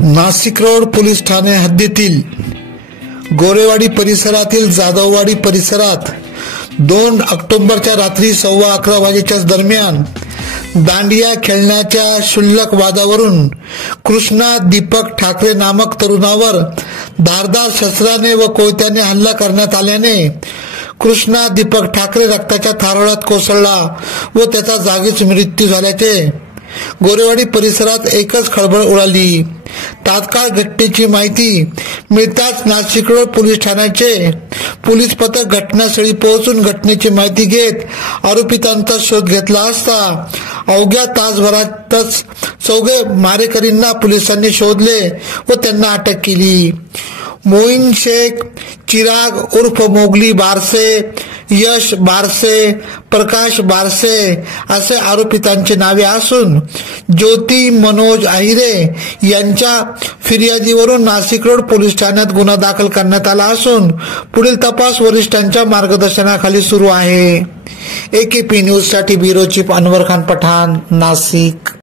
Nashik road police Thane हद्दीतील गोरेवाडी परिसरातील जाधववाडी परिसरात 2 ऑक्टोबरच्या रात्री 11:15 वाजेच्या दरम्यान दांडिया खेळण्याच्या क्षुल्लक वादावरून कृष्णा दीपक ठाकरे नामक तरुणावर धारदार शस्त्राने व कोयत्याने हल्ला करण्यात आल्याने कृष्णा दीपक ठाकरे रक्ताच्या थारोळ्यात कोसळला व त्याचा जागीच मृत्यू झाल्याचे गोरेवाडी परिसरात एकच खळबळ उडाली। तात्काळ घटनेची माहिती मिळताच नाशिक रोड पोलीस ठाण्याचे पोलीस पथक घटनास्थळी पोहोचून घटनेची माहिती घेत आरोपितांचा शोध घेतला असता अवघ्या तासभरातच चौघे मारेकरींना पोलिसांनी शोधले व त्यांना अटक केली। मोईन शेख, चिराग उर्फ मोगली बारसे, यश बारसे, प्रकाश बारसे असे आरोपितांचे नावे असून ज्योती मनोज आहिरे यांच्या फिर्यादीवरून नाशिक रोड पोलीस ठाण्यात गुन्हा दाखल करण्यात आला असून पुढील तपास वरिष्ठांच्या मार्गदर्शनाखाली सुरू आहे। AKP न्यूज साठी ब्युरो चीफ अनवर खान पठाण, नाशिक।